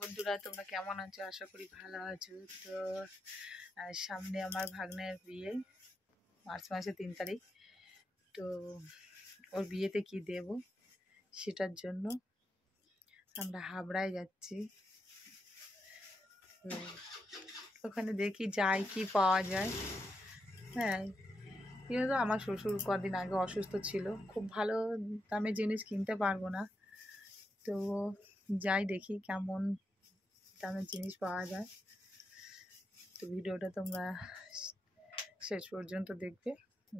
বন্ধুরা, তোমরা কেমন আছো? আশা করি ভালো আছো। তো সামনে আমার ভাগ্নের বিয়ে, মার্চ মাসে 3 তারিখ। তো ওর বিয়েতে কি দেব সেটার জন্য আমরা হাবড়ায় যাচ্ছি। তো ওখানে দেখি যাই কি পাওয়া যায়। হ্যাঁ, কিন্তু আমার শ্বশুর কদিন আগে অসুস্থ ছিল, খুব ভালো দামে জিনিস কিনতে পারবো না। তো যাই দেখি কেমন দামের জিনিস পাওয়া যায়। তো ভিডিওটা তোমরা শেষ পর্যন্ত দেখবে।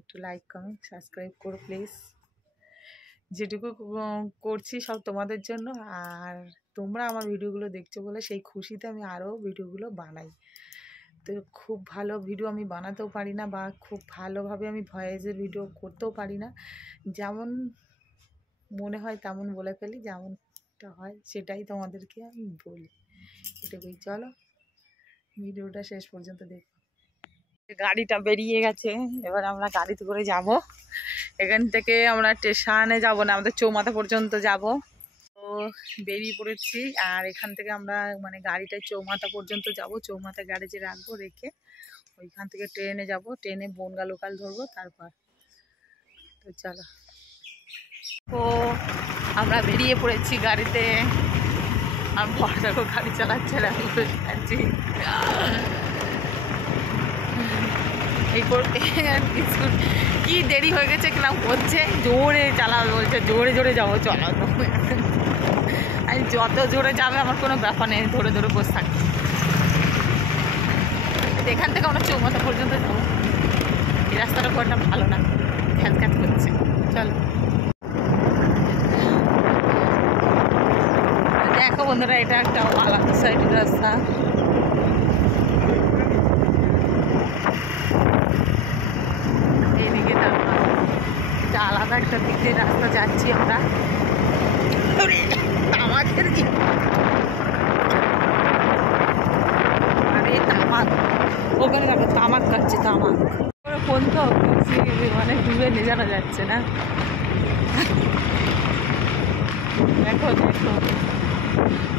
একটু লাইক কমেন্ট সাবস্ক্রাইব করো প্লিজ। যেটুকু করছি সব তোমাদের জন্য, আর তোমরা আমার ভিডিওগুলো দেখছো বলে সেই খুশিতে আমি আরও ভিডিওগুলো বানাই। তো খুব ভালো ভিডিও আমি বানাতেও পারি না, বা খুব ভালোভাবে আমি ভয়েসের ভিডিও করতেও পারি না। যেমন মনে হয় তেমন বলে ফেলি, যেমনটা হয় সেটাই তোমাদেরকে আমি বলি। এটুকুই, চলো ভিডিওটা শেষ পর্যন্ত দেখো। গাড়িটা বেরিয়ে গেছে, এবার আমরা গাড়িতে করে যাব। এখান থেকে আমরা স্টেশনে যাব না, আমাদের চৌমাথা পর্যন্ত যাব। তো বেরিয়ে পড়েছি, আর এখান থেকে আমরা মানে গাড়িটা চৌমাথা পর্যন্ত যাব। চৌমাথা গ্যারেজে রাখবো, রেখে ওইখান থেকে ট্রেনে যাব। ট্রেনে বনগা লোকাল ধরবো তারপর। তো চলো, তো আমরা বেরিয়ে পড়েছি গাড়িতে। আর বড় গাড়ি চালাচ্ছে, আমি বসে আছি। কি দেরি হয়ে গেছে, কিনা হচ্ছে জোরে চালাবে বলছে, জোরে জোরে যাবো চলো। আমি যত জোরে যাবে আমার কোনো ব্যাপার নেই, ধরে ধরে বসে থাকছি। এখান থেকে আমরা চৌমাথা পর্যন্ত যাবো। এই রাস্তাটা খুব একটা ভালো না, খ্যাচ খ্যাচ করছে। চলো দেখো বন্ধুরা, এটা একটা আলাদা সাইডের রাস্তা। এইদিকে এটা আলাদা একটা দিক দিয়ে রাস্তা যাচ্ছি আমরা। তামাকের কি, আরে তামাক ওখানে দেখো, তামাক কাটছে, তামাক। ফোন তো মানে ডুবে নিয়ে জানা যাচ্ছে না। দেখো দেখো,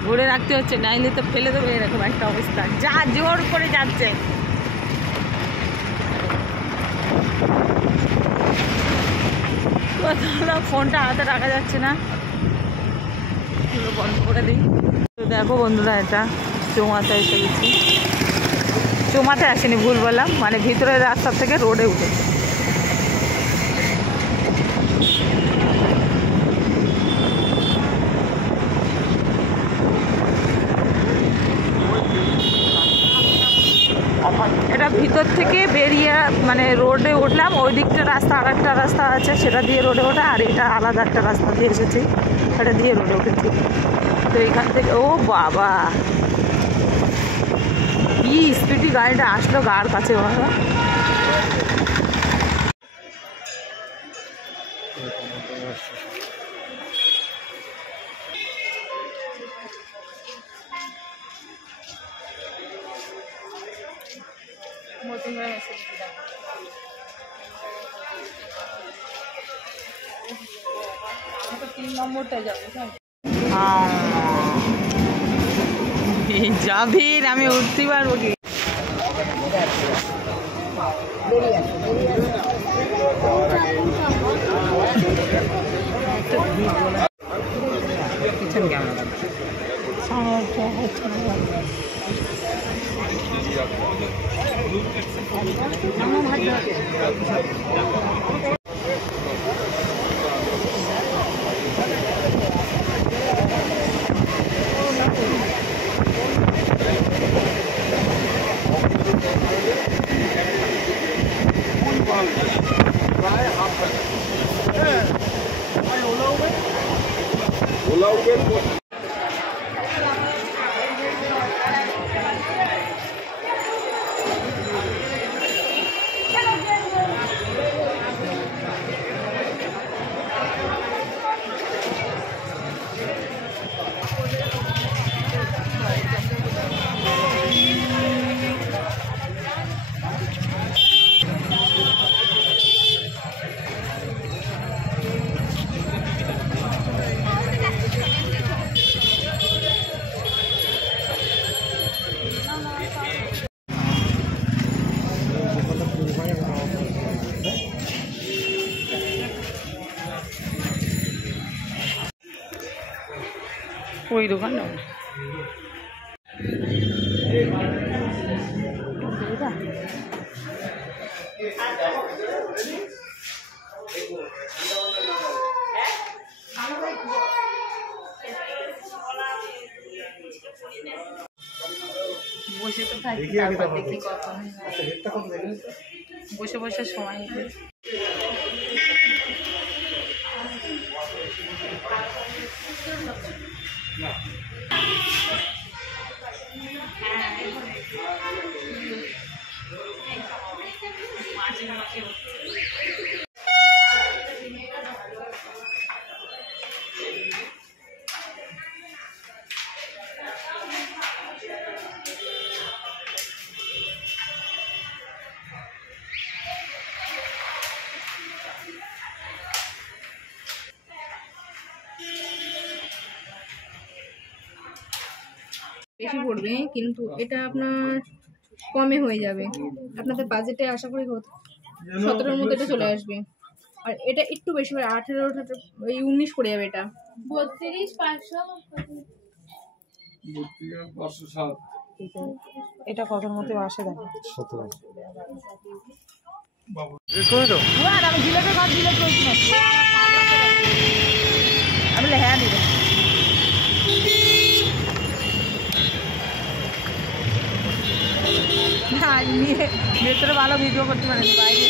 ধরে রাখতে হচ্ছে, নাইলে তো ফেলে দেবে, এরকম একটা অবস্থা। যা জোর করে যাচ্ছে। ফোনটা হাতে রাখা যাচ্ছে না, বন্ধ করে দিই। তো দেখো বন্ধুরা, এটা চৌমাথায় এসে গেছি। চৌমাথায় আসেনি, ভুল বললাম, মানে ভিতরের রাস্তা থেকে রোডে উঠেছে। এটা ভিতর থেকে বেরিয়ে মানে রোডে উঠলাম। ওই দিকটা রাস্তা, আর একটা রাস্তা আছে, সেটা দিয়ে রোডে ওঠা। আর এটা আলাদা একটা রাস্তা দিয়ে এসেছি, সেটা দিয়ে রোডে উঠেছি। তো এখান থেকে ও বাবা, কি স্পিডি গাড়িটা আসলো গার কাছে। বাবা যাবি, আমি উঠতে পারবো কি? ওই দোকান নেব না। বসে তো থাকি, তারপর দেখি কখন বসে বসে সময় বেশি পড়বে, কিন্তু এটা আপনার কমে হয়ে যাবে। আপনাদের বাজেটে আশা করি 17-এর মধ্যে এটা চলে আসবে। আর এটা একটু বেশি পড়ে, 18 এই 19 পড়ে যাবে। এটা 32,500 এটা কতর মধ্যে আসে দেখো। 17 আমি জিলেপি খাওয়া জিলেপি আমি হ্যাঁ দিব না, নিয়ে ভেতরে ভালো ভিডিও করতে পারেন, বাইরে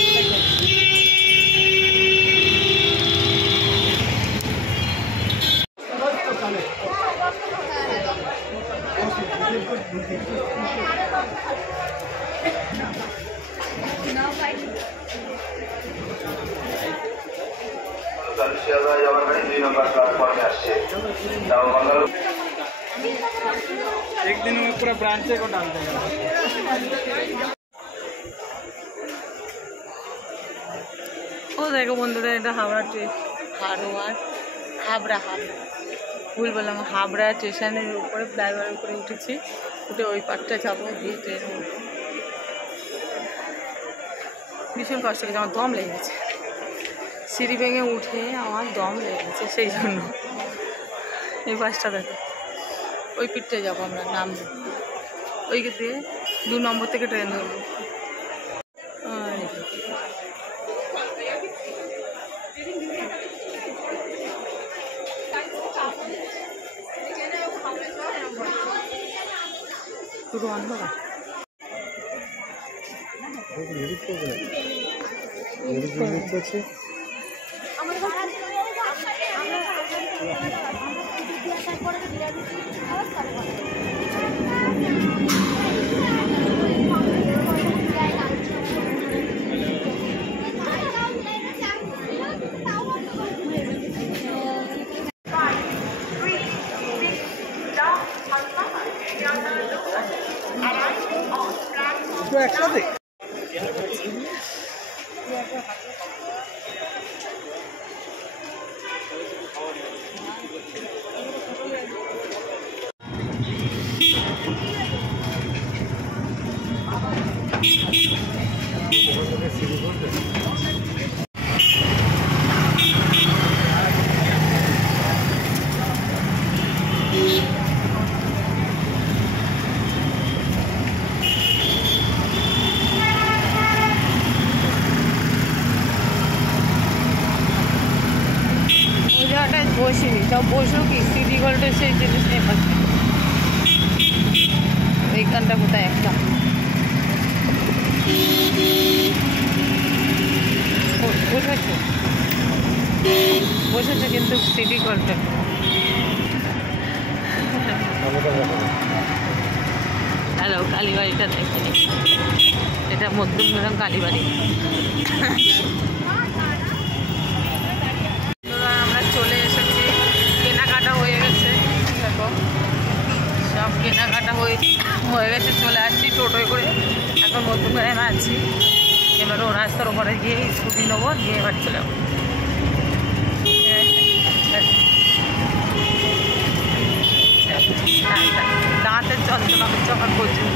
एक दिन में पूरा ब्रांच को डाल देगा। ও দেখো বন্ধুরা, এটা হাবড়া হাবড়া ভুল বললাম, হাবড়া স্টেশনের উপরে ফ্লাইওভারের উপরে উঠেছি, উঠে ওই পার্কটা যাবো, গিয়ে ট্রেন ভীষণ কষ্ট হয়েছে, আমার দম লেগে গেছে, সিঁড়ি ভেঙে উঠে আমার দম লেগে গেছে, সেই জন্য এই বাসটা দেখো ওই পিঠটা যাবো আমরা, নামবো ওই দিয়ে 2 নম্বর থেকে ট্রেন ধরবো। পুরো অন্ধকার। একসাথে বসিনি, তাও বসেও কি সিটি গোল্ডের সেই জিনিস নিয়ে পাচ্ছি। এইখানটা কোথায় একটা বসেছে বসেছে, কিন্তু সিটি গোল্ডে। হ্যালো, কালীবাড়িটা দেখেনি, এটা মধ্যমগ্রাম কালীবাড়ি। আমরা চলে এসেছি, কেনাকাটা হয়ে গেছে, দেখো সব কেনাকাটা হয়ে গেছে, চলে আসছি টোটোয় করে, এখন মধ্যমগ্রামে আছি। এবার ও রাস্তার ওপরে গিয়ে স্কুটি নেবো, গিয়ে এবার চলে যাবো। দাঁতের যন্ত্রণা হচ্ছে আমার প্রচুর।